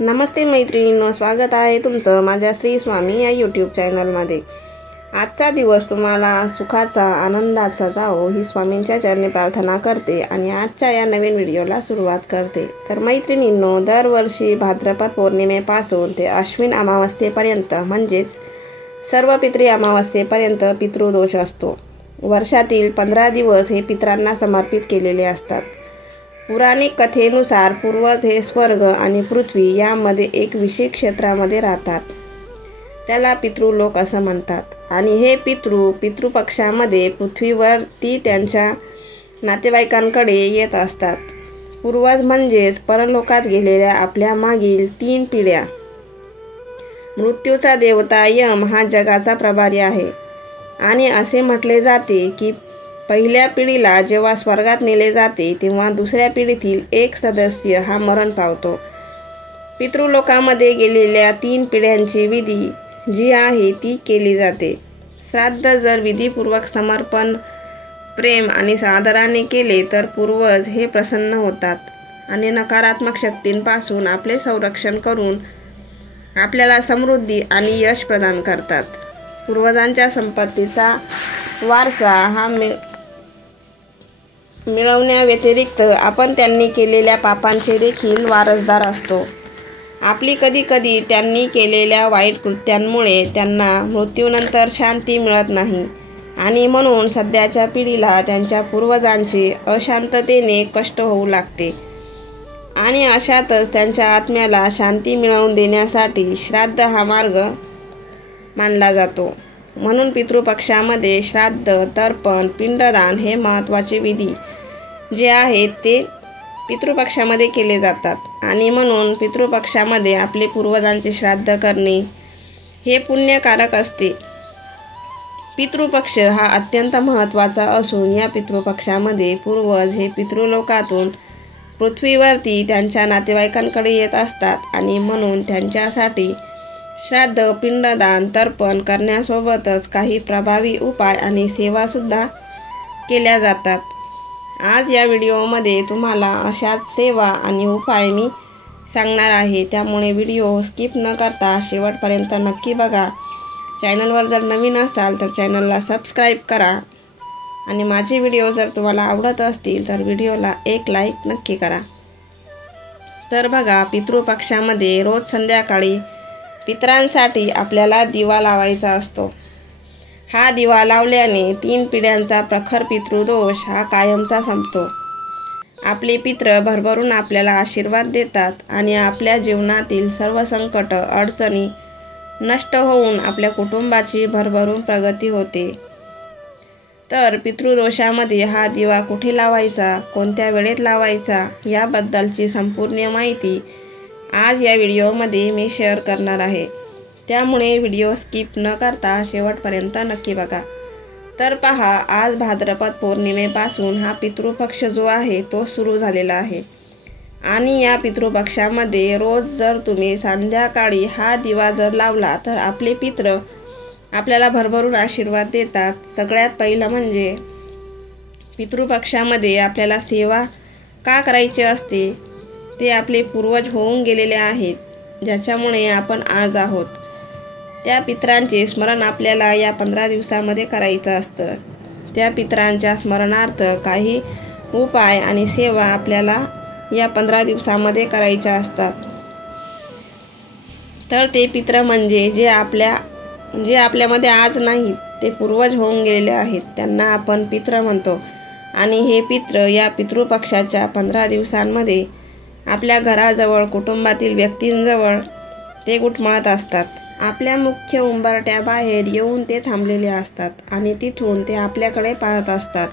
नमस्ते मैत्रिणींनो, स्वागत आहे तुमचं माझ्या श्री स्वामी या यूट्यूब चॅनलमध्ये। आजचा दिवस तुम्हाला सुखाचा आनंदाचा जावो ही स्वामींच्या चरणी प्रार्थना करते आणि आजच्या या नवीन व्हिडिओला सुरुवात करते। तर मैत्रिणींनो, दरवर्षी भाद्रपद पौर्णिमेपासून ते अश्विन अमावस्येपर्यंत म्हणजेच सर्व पितृ अमावस्येपर्यंत पितृदोष असतो। वर्षातील 15 दिवस हे पितरांना समर्पित केलेले असतात। पुराणिक कथेनुसार पूर्वज हे स्वर्ग आणि पृथ्वी यामध्ये एक विशेष क्षेत्रामध्ये राहतात, त्याला पितृलोक असं म्हणतात। आणि हे पितृपक्षामध्ये पृथ्वीवरती त्यांच्या नातेवाईकांकडे येत असतात। पूर्वज म्हणजेच परलोकात गेलेल्या आपल्या मागील 3 पिढ्या। मृत्यूचा देवता यम हा जगाचा प्रभारी आहे आणि असे म्हटले जाते की पहिल्या पिढीला जेव्हा स्वर्गात नेले जाते तेव्हा दुसऱ्या पिढीतील एक सदस्य हा मरण पावतो। पितृलोकामध्ये गेलेल्या 3 पिढ्यांची विधी जी आहे ती केली जाते। श्राद्ध जर विधीपूर्वक समर्पण प्रेम आणि आदराने केले तर पूर्वज हे प्रसन्न होतात आणि नकारात्मक शक्तींपासून आपले संरक्षण करून आपल्याला समृद्धी आणि यश प्रदान करतात। पूर्वजांच्या संपत्तीचा वारसा हा मिळवण्याव्यतिरिक्त आपण त्यांनी केलेल्या पापांचे देखील वारसदार असतो। आपली कधीकधी त्यांनी केलेल्या वाईट कृत्यांमुळे त्यांना मृत्यूनंतर शांती मिळत नाही आणि म्हणून सध्याच्या पिढीला त्यांच्या पूर्वजांचे अशांततेने कष्ट होऊ लागते आणि अशातच त्यांच्या आत्म्याला शांती मिळवून देण्यासाठी श्राद्ध हा मार्ग मानला जातो। म्हणून पितृपक्षामध्ये श्राद्ध, तर्पण, पिंडदान हे महत्त्वाचे विधी जे आहेत ते पितृपक्षामध्ये केले जातात आणि म्हणून पितृपक्षामध्ये आपले पूर्वजांचे श्राद्ध करणे हे पुण्यकारक असते। पितृपक्ष हा अत्यंत महत्त्वाचा असून या पितृपक्षामध्ये पूर्वज हे पितृलोकातून पृथ्वीवरती त्यांच्या नातेवाईकांकडे येत असतात आणि म्हणून त्यांच्यासाठी श्राद्ध, पिंडदान, तर्पण करण्यासोबतच काही प्रभावी उपाय आणि सेवासुद्धा केल्या जातात। आज या व्हिडिओमध्ये तुम्हाला अशाच सेवा आणि उपाय मी सांगणार आहे, त्यामुळे व्हिडिओ स्किप न करता शेवटपर्यंत नक्की बघा। चॅनलवर जर नवीन असाल तर चॅनलला सबस्क्राईब करा आणि माझे व्हिडिओ जर तुम्हाला आवडत असतील तर व्हिडिओला एक लाईक नक्की करा। तर बघा, पितृपक्षामध्ये रोज संध्याकाळी पितरांसाठी आपल्याला दिवा लावायचा असतो। हा दिवा लावल्याने 3 पिढ्यांचा प्रखर पितृदोष हा कायमचा संपतो। आपले पितृ भरभरून आपल्याला आशीर्वाद देतात आणि आपल्या जीवनातील सर्व संकट अडचणी नष्ट होऊन आपल्या कुटुंबाची भरभरून प्रगती होते। तर पितृदोषामध्ये हा दिवा कुठे लावायचा, कोणत्या वेळेत लावायचा याबद्दलची संपूर्ण माहिती आज या व्हिडिओमध्ये मी शेअर करणार आहे, त्यामुळे व्हिडिओ स्किप न करता शेवटपर्यंत नक्की बघा। तर पहा, आज भाद्रपद पौर्णिमेपासून हा पितृपक्ष जो आहे तो सुरू झालेला आहे आणि या पितृपक्षामध्ये रोज जर तुम्ही संध्याकाळी हा दिवा जर लावला तर आपले पितृ आपल्याला भरभरून आशीर्वाद देतात। सगळ्यात पहिलं म्हणजे पितृपक्षामध्ये आपल्याला सेवा का करायची असते, ते आपले पूर्वज होऊन गेलेले आहेत ज्याच्यामुळे आपण आज आहोत। त्या पितरांचे स्मरण आपल्याला या 15 दिवसामध्ये करायचं असतं। त्या पितरांच्या स्मरणार्थ काही उपाय आणि सेवा आपल्याला या 15 दिवसामध्ये करायच्या असतात। तर ते पितृ म्हणजे जे आपल्यामध्ये आज नाहीत, ते पूर्वज होऊन गेलेले आहेत, त्यांना आपण पितृ म्हणतो। आणि हे पितृ या पितृपक्षाच्या 15 दिवसांमध्ये आपल्या घराजवळ, कुटुंबातील व्यक्तींजवळ ते घुटमळत असतात। आपल्या मुख्य उंबरठ्याबाहेर येऊन ते थांबलेले असतात आणि तिथून ते आपल्याकडे पाहत असतात।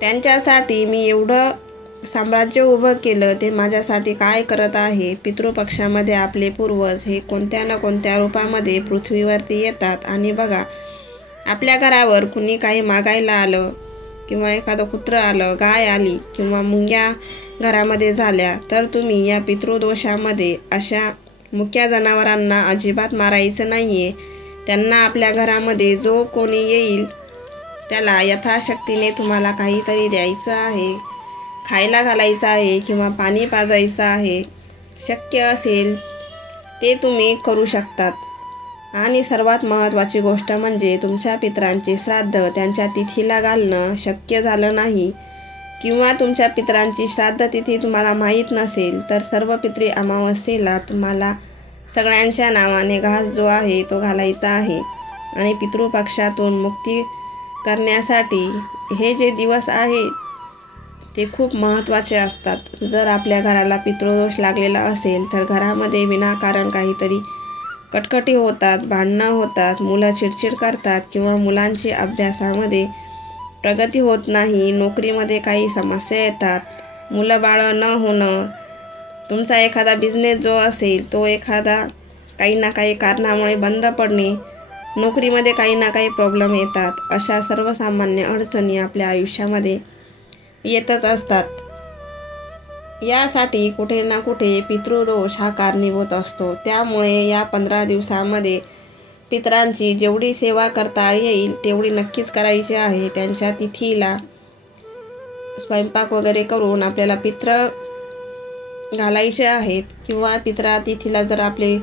त्यांच्यासाठी मी एवढं साम्राज्य उभं केलं, ते माझ्यासाठी काय करत आहे। पितृपक्षामध्ये आपले पूर्वज हे कोणत्या ना कोणत्या रूपामध्ये पृथ्वीवरती येतात आणि बघा, आपल्या घरावर कुणी काही मागायला आलं किंवा एखादं कुत्रं आलं, गाय आली किंवा मुंग्या घरामध्ये झाल्या तर तुम्ही या पितृदोषामध्ये अशा मुक्या जनावरांना अजिबात मारायचं नाहीये। त्यांना आपल्या घरामध्ये जो कोणी येईल त्याला यथाशक्तीने तुम्हाला काहीतरी द्यायचं आहे, खायला घालायचं आहे किंवा पाणी पाजायचं आहे शक्य असेल ते तुम्ही करू शकतात. आणि सर्वात महत्त्वाची गोष्ट म्हणजे तुमच्या पितरांचे श्राद्ध त्यांच्या तिथीला घालणं शक्य झालं नाही किंवा तुमच्या पितरांची श्राद्ध तिथी तुम्हाला माहीत नसेल तर सर्व पितरी अमावस्येला तुम्हाला सगळ्यांच्या नावाने घास जो आहे तो घालायचा आहे. आणि पितृपक्षातून मुक्ती करण्यासाठी हे जे दिवस आहे ते खूप महत्त्वाचे असतात. जर आपल्या घराला पितृदोष लागलेला असेल तर घरामध्ये विनाकारण काहीतरी कटकटी होतात, भांडणं होतात, मुलं चिडचिड करतात किंवा मुलांची अभ्यासामध्ये प्रगती होत नाही, नोकरीमध्ये काही समस्या येतात, मुलं बाळं न होणं, तुमचा एखादा बिझनेस जो असेल तो एखादा काही ना काही कारणामुळे बंद पडणे, नोकरीमध्ये काही ना काही प्रॉब्लेम येतात. अशा सर्वसामान्य अडचणी आपल्या आयुष्यामध्ये येतच असतात. यासाठी कुठे ना कुठे पितृदोष हा कारणीभूत असतो. त्यामुळे या 15 दिवसामध्ये पितरांची जेवढी सेवा करता येईल तेवढी नक्कीच करायची आहे. त्यांच्या तिथीला स्वयंपाक वगैरे करून आपल्याला पित्र घालायचे आहेत किंवा पित्रा तिथीला जर आपले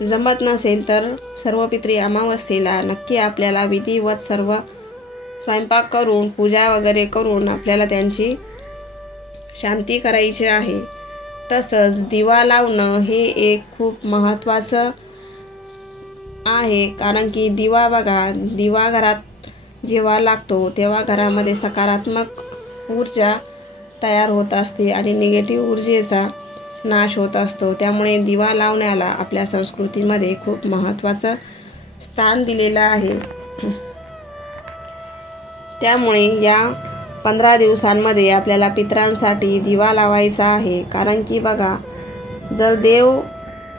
जमत नसेल तर सर्व पितरी अमावस्येला नक्की आपल्याला विधिवत सर्व स्वयंपाक करून पूजा वगैरे करून आपल्याला त्यांची शांती करायची आहे. तसंच दिवा लावणं हे एक खूप महत्त्वाचं आहे. कारण की दिवा बघा, दिवा घरात जेव्हा लागतो तेव्हा घरामध्ये सकारात्मक ऊर्जा तयार होत असते आणि निगेटिव्ह ऊर्जेचा नाश होत असतो. त्यामुळे दिवा लावण्याला आपल्या संस्कृतीमध्ये खूप महत्त्वाचं स्थान दिलेलं आहे. त्यामुळे या 15 दिवसांमध्ये आपल्याला पितरांसाठी दिवा लावायचा आहे. कारण की बघा, जर देव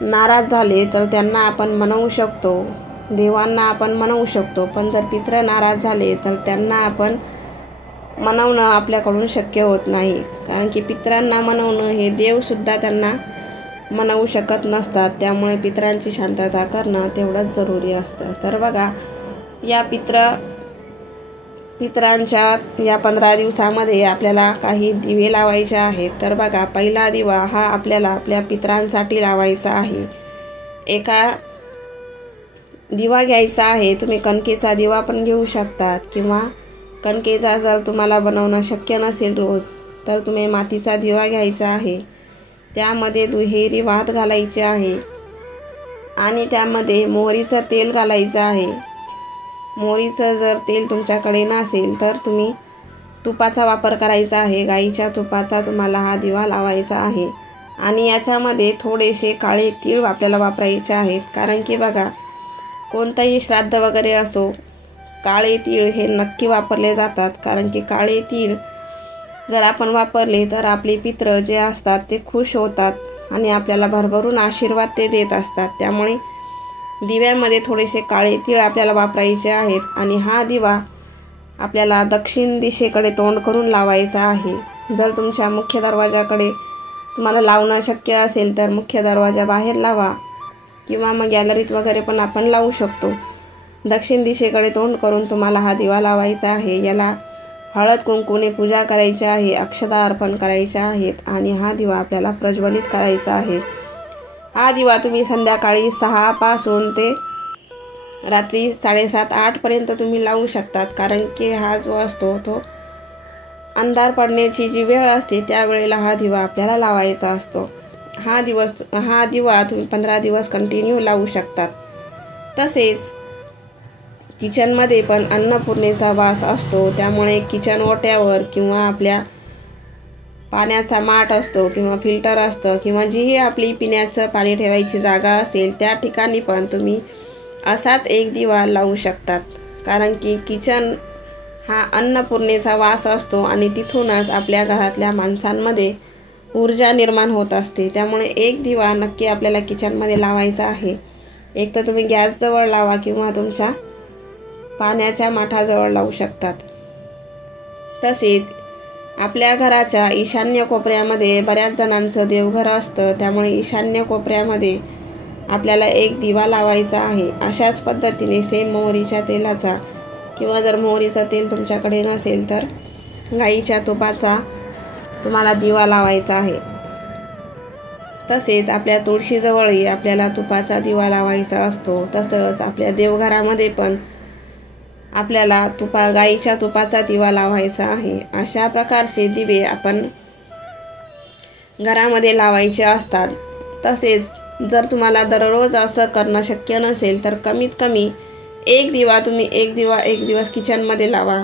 नाराज झाले तर त्यांना आपण मनवू शकतो, देवांना आपण मनवू शकतो, पण जर पित्र नाराज झाले तर त्यांना आपण मनवणं आपल्याकडून शक्य होत नाही. कारण की पितरांना मनवणं हे देवसुद्धा त्यांना मनवू शकत नसतात. त्यामुळे पितरांची शांतता करणं तेवढंच जरुरी असतं. तर बघा, या पितरांच्या या 15 दिवसामध्ये आपल्याला काही दिवे लावायचे आहेत. तर बघा, पहिला दिवा हा आपल्याला आपल्या पितरांसाठी लावायचा आहे. एका दिवा घ्यायचा आहे. तुम्ही कणकेचा दिवा पण घेऊ शकतात किंवा कणकेचा जर तुम्हाला बनवणं शक्य नसेल रोज तर तुम्ही मातीचा दिवा घ्यायचा आहे. त्यामध्ये दुहेरी वात घालायची आहे आणि त्यामध्ये मोहरीचं तेल घालायचं आहे. मोहरीचं जर तेल तुमच्याकडे नसेल तर तुम्ही तुपाचा वापर करायचा आहे. गाईच्या तुपाचा तुम्हाला हा दिवा लावायचा आहे. आणि याच्यामध्ये थोडेसे काळे तीळ आपल्याला वापरायचे आहेत. कारण की बघा, कोणतंही श्राद्ध वगैरे असो, काळे तीळ हे नक्की वापरले जातात. कारण की काळे तीळ जर आपण वापरले तर आपले पित्र जे असतात ते खुश होतात आणि आपल्याला भरभरून आशीर्वाद ते देत असतात. त्यामुळे दिव्यामध्ये थोडेसे काळे तीळ आपल्याला वापरायचे आहेत. आणि हा दिवा आपल्याला दक्षिण दिशेकडे तोंड करून लावायचा आहे. जर तुमच्या मुख्य दरवाजाकडे तुम्हाला लावणं शक्य असेल तर मुख्य दरवाजा बाहेर लावा किंवा मग गॅलरीत वगैरे पण आपण लावू शकतो. दक्षिण दिशेकडे तोंड करून तुम्हाला हा दिवा लावायचा आहे. याला हळद कुंकूने पूजा करायची आहे, अक्षता अर्पण करायच्या आहेत आणि हा दिवा आपल्याला प्रज्वलित करायचा आहे. हा दिवा तुम्ही संध्याकाळी 6 पासून ते रात्री 7:30-8 पर्यंत तुम्ही लावू शकतात. कारण की हा जो असतो तो अंधार पडण्याची जी वेळ असते त्या वेळेला हा दिवा आपल्याला लावायचा असतो. हा दिवा तुम्ही 15 दिवस कंटिन्यू लावू शकतात. तसेच किचनमध्ये पण अन्नपूर्णेचा वास असतो. त्यामुळे किचन ओट्यावर किंवा आपल्या पाण्याचा माठ असतो किंवा फिल्टर असतं किंवा जीही आपली पिण्याचं पाणी ठेवायची जागा असेल त्या ठिकाणी पण तुम्ही असाच एक दिवा लावू शकतात. कारण की किचन हा अन्नपूर्णेचा वास असतो आणि तिथूनच आपल्या घरातल्या माणसांमध्ये ऊर्जा निर्माण होत असते. त्यामुळे एक दिवा नक्की आपल्याला किचनमध्ये लावायचा आहे. एक तर तुम्ही गॅसजवळ लावा किंवा तुमच्या पाण्याच्या माठाजवळ लावू शकतात. तसेच आपल्या घराच्या ईशान्य कोपऱ्यामध्ये बऱ्याच जणांचं देवघर असतं. त्यामुळे ईशान्य कोपऱ्यामध्ये आपल्याला एक दिवा लावायचा आहे. अशाच पद्धतीने सेम मोहरीच्या तेलाचा किंवा जर मोहरीचं तेल तुमच्याकडे नसेल तर गाईच्या तुपाचा तुम्हाला दिवा लावायचा आहे. तसेच आपल्या तुळशीजवळही आपल्याला तुपाचा दिवा लावायचा असतो. तसंच आपल्या देवघरामध्ये पण आपल्याला गाईच्या तुपाचा दिवा लावायचा आहे. अशा प्रकारचे दिवे आपण घरामध्ये लावायचे असतात. तसेच जर तुम्हाला दररोज असं करणं शक्य नसेल तर कमीत कमी एक दिवस किचनमध्ये लावा,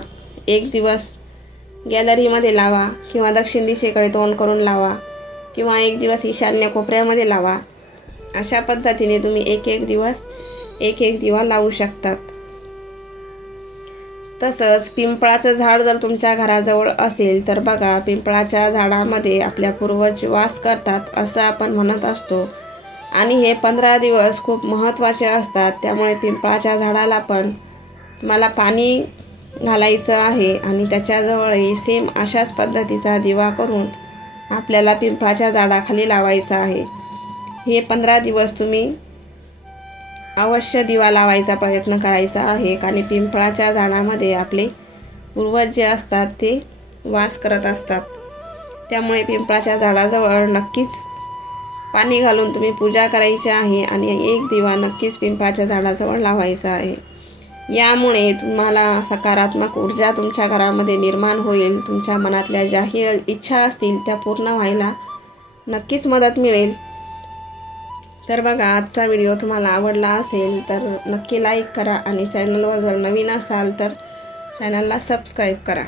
एक दिवस गॅलरीमध्ये लावा किंवा दक्षिण दिशेकडे तोंड करून लावा किंवा एक दिवस ईशान्य कोपऱ्यामध्ये लावा. अशा पद्धतीने तुम्ही एक दिवा लावू शकतात. तसंच पिंपळाचं झाड जर तुमच्या घराजवळ असेल तर बघा, पिंपळाच्या झाडामध्ये आपल्या पूर्वज वास करतात असं आपण म्हणत असतो आणि हे 15 दिवस खूप महत्त्वाचे असतात. त्यामुळे पिंपळाच्या झाडाला पण तुम्हाला पाणी घालायचं आहे आणि त्याच्याजवळही सेम अशाच पद्धतीचा दिवा करून आपल्याला पिंपळाच्या झाडाखाली लावायचा आहे. हे 15 दिवस तुम्ही अवश्य दिवा लावायचा प्रयत्न करायचा आहे. आणि पिंपळाच्या झाडामध्ये आपले पूर्वज जे असतात ते वास करत असतात. त्यामुळे पिंपळाच्या झाडाजवळ नक्कीच पाणी घालून तुम्ही पूजा करायची आहे आणि एक दिवा नक्कीच पिंपळाच्या झाडाजवळ लावायचा आहे. यामुळे तुम्हाला सकारात्मक ऊर्जा तुमच्या घरामध्ये निर्माण होईल. तुमच्या मनातल्या ज्याही इच्छा असतील त्या पूर्ण व्हायला नक्कीच मदत मिळेल. तर बघा, आजचा व्हिडिओ तुम्हाला आवडला असेल तर नक्की लाईक करा आणि चॅनलवर जर नवीन असाल तर चॅनलला सबस्क्राईब करा.